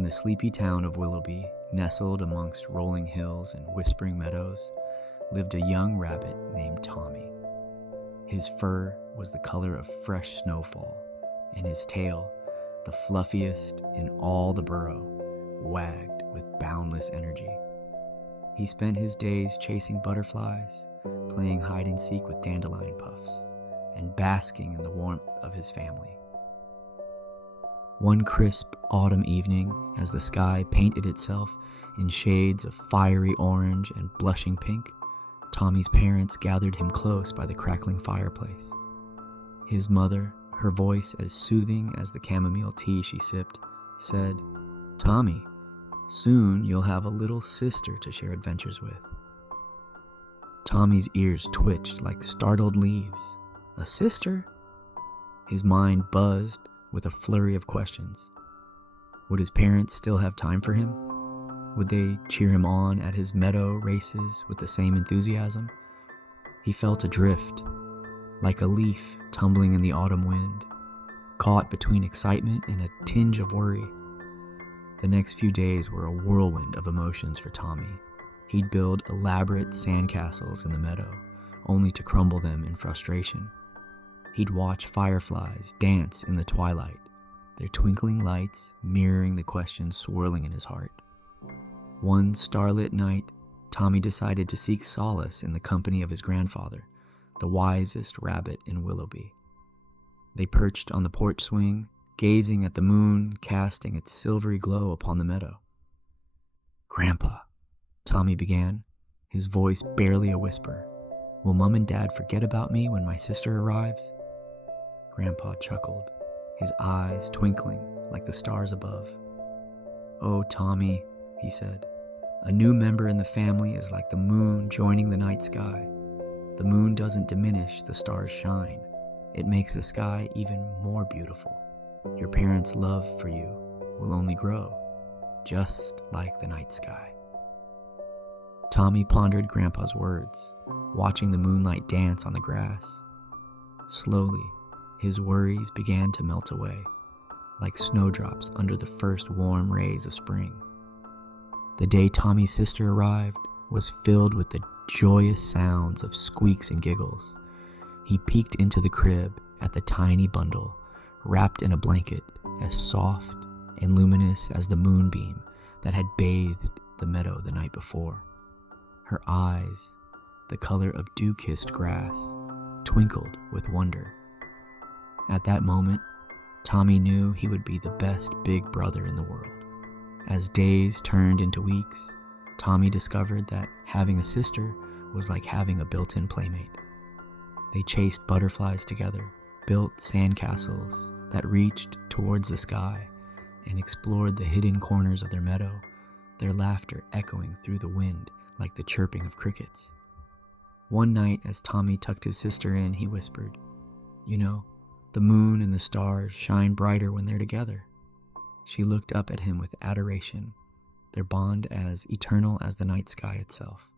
In the sleepy town of Willoughby, nestled amongst rolling hills and whispering meadows, lived a young rabbit named Tommy. His fur was the color of fresh snowfall, and his tail, the fluffiest in all the burrow, wagged with boundless energy. He spent his days chasing butterflies, playing hide-and-seek with dandelion puffs, and basking in the warmth of his family. One crisp autumn evening, as the sky painted itself in shades of fiery orange and blushing pink, Tommy's parents gathered him close by the crackling fireplace. His mother, her voice as soothing as the chamomile tea she sipped, said, "Tommy, soon you'll have a little sister to share adventures with." Tommy's ears twitched like startled leaves. A sister? His mind buzzed with a flurry of questions. Would his parents still have time for him? Would they cheer him on at his meadow races with the same enthusiasm? He felt adrift, like a leaf tumbling in the autumn wind, caught between excitement and a tinge of worry. The next few days were a whirlwind of emotions for Tommy. He'd build elaborate sandcastles in the meadow, only to crumble them in frustration. He'd watch fireflies dance in the twilight, their twinkling lights mirroring the questions swirling in his heart. One starlit night, Tommy decided to seek solace in the company of his grandfather, the wisest rabbit in Willoughby. They perched on the porch swing, gazing at the moon casting its silvery glow upon the meadow. "Grandpa," Tommy began, his voice barely a whisper, "will Mom and Dad forget about me when my sister arrives?" Grandpa chuckled, his eyes twinkling like the stars above. "Oh, Tommy," he said, "a new member in the family is like the moon joining the night sky. The moon doesn't diminish the star's shine. It makes the sky even more beautiful. Your parents' love for you will only grow, just like the night sky." Tommy pondered Grandpa's words, watching the moonlight dance on the grass. Slowly, his worries began to melt away, like snowdrops under the first warm rays of spring. The day Tommy's sister arrived was filled with the joyous sounds of squeaks and giggles. He peeked into the crib at the tiny bundle, wrapped in a blanket as soft and luminous as the moonbeam that had bathed the meadow the night before. Her eyes, the color of dew-kissed grass, twinkled with wonder. At that moment, Tommy knew he would be the best big brother in the world. As days turned into weeks, Tommy discovered that having a sister was like having a built-in playmate. They chased butterflies together, built sandcastles that reached towards the sky, and explored the hidden corners of their meadow, their laughter echoing through the wind like the chirping of crickets. One night, as Tommy tucked his sister in, he whispered, "You know, the moon and the stars shine brighter when they're together." She looked up at him with adoration, their bond as eternal as the night sky itself.